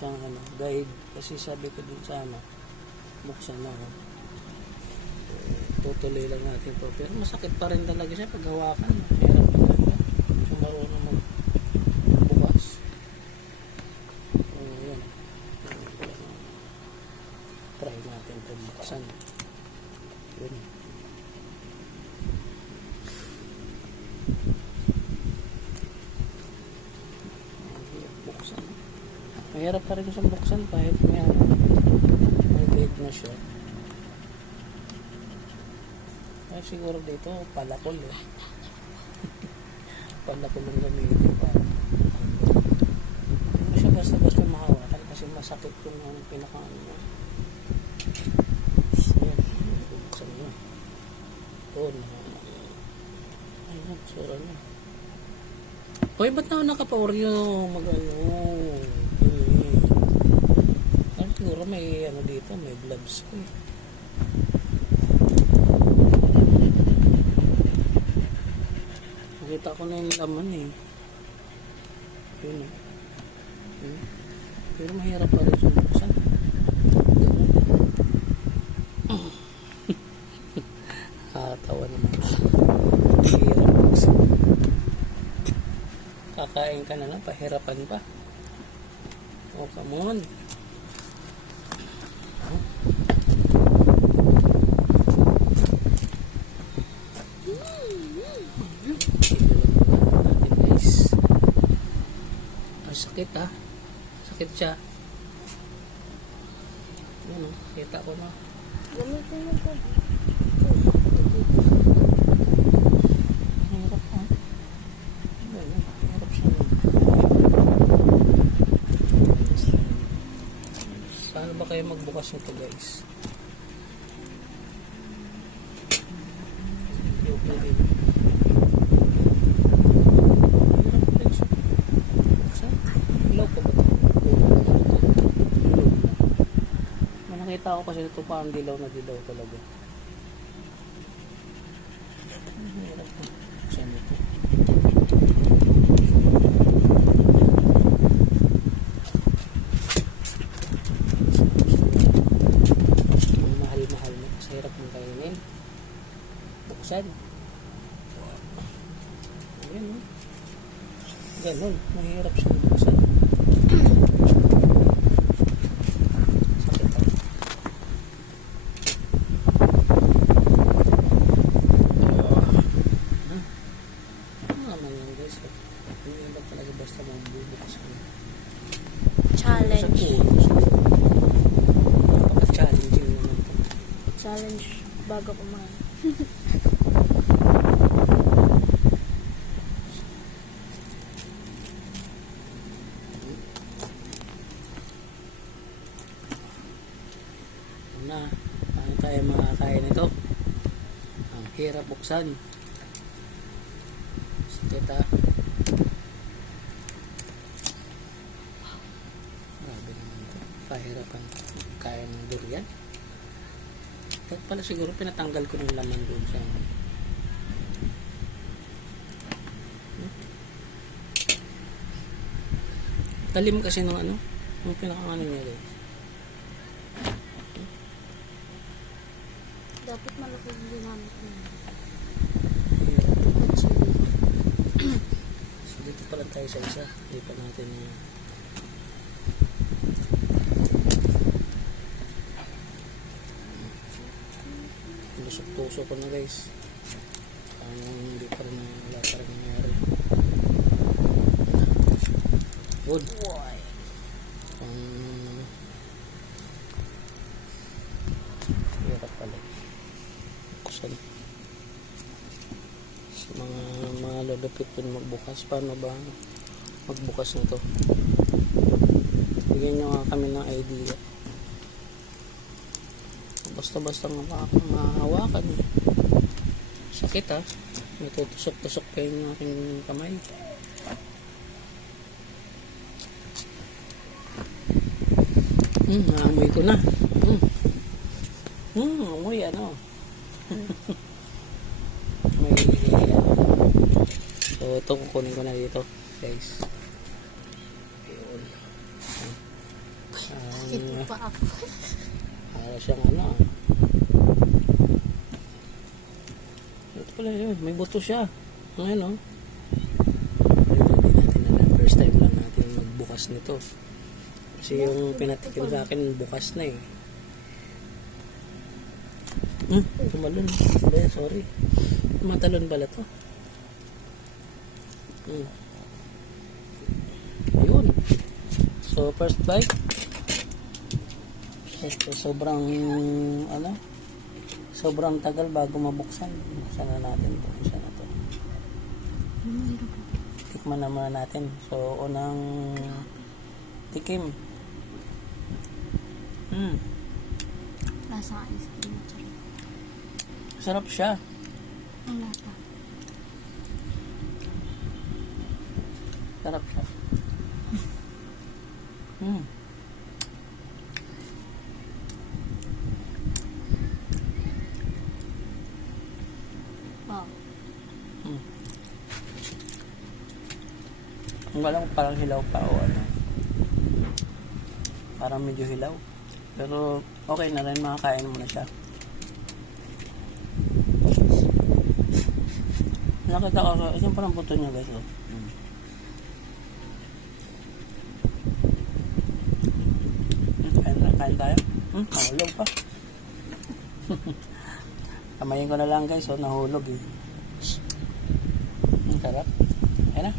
siyang guide. Kasi sabi ko dun sa buksan na. Tutuloy lang natin to. Pero masakit pa rin talaga siya pag hawakan. Hirap talaga. Kung marunong magbukas. Yan. Try natin ito buksan. Yun. Buksan. Mahirap pa rin siyang buksan kahit may guide na siya. Ay, siguro dito palakol palakol ang gamitin pa. Hindi siya basta-basta mahawakan kasi masakit kung ang pinakaano niya. Ayan, buksan niya. Yun. Ayun, sura niya. Hoy, ba't na nakapower yung siguro may dito, may gloves ko Nakita ko na yung laman Yun Pero mahirap pa rin siyang buksan. Nakakatawa naman. Mahirap buksan. Kakain ka na lang, pahirapan pa. Oh, come on. Sakit sakit siya. Yan kita ko na. Gamitin mo po. Hirap hirap siya. Saan ba kayo magbukas nito guys? Okay. Nakita ko kasi ito pa ang dilaw na dilaw talaga. Hirap po. Saan ito? Mahal-mahal na. Kasi hirap mong kainin. Buksan. Ayan Ganun. Mahirap siya buksan. Challenge. Napaka-challenging naman ito. Challenge bago kumain. Paano tayo makakain ito? Ang hirap buksan. Sakit Grabe naman ito. Pahirapan kain ng durian. Kaya pala siguro pinatanggal ko ng laman doon sa talim kasi ng yung pinakangano niya guys. Dapat malaki yung ginamit mo. So dito pa lang tayo sa isa. Hindi pa natin tusok-tusok ko na guys. Hindi pa rin wala pa rin nangyari. Good. Hirap pala. Buksan. Sa mga lulupit din magbukas. Paano ba magbukas nito? Bigyan nyo nga kami ng idea. Basta-basta mahawakan. Sakit may tutusok-tusok pa yung aking kamay. Naamoy ko na. Amoy may so ito kukunin ko na dito guys. Ayun. Ito pa ako. Para siyang ano. Ito pala yun. May buto siya. Ngayon, oh. Hindi natin alam. First time lang natin magbukas nito. Kasi yung pinatikim sa akin, bukas na eh. Tumalon. Sorry. Matalon pala to. Ayun. So, first bite. So, sobrang sobrang tagal bago mabuksan. Buksan na natin ito. Isa na to. Tikman naman natin. So, unang tikim. Lasa ice cream. Sarap siya. Ang lasa. Sarap siya. Wow. Ang alam ko parang hilaw pa o ano. Parang medyo hilaw. Pero okay na rin, makakain mo na siya. Nakita ko, ito parang buto niya guys. Oh. Kain tayo. Nahulog pa. Kamayin ko na lang guys. Oh, nahulog eh. Sarap. Ayan na.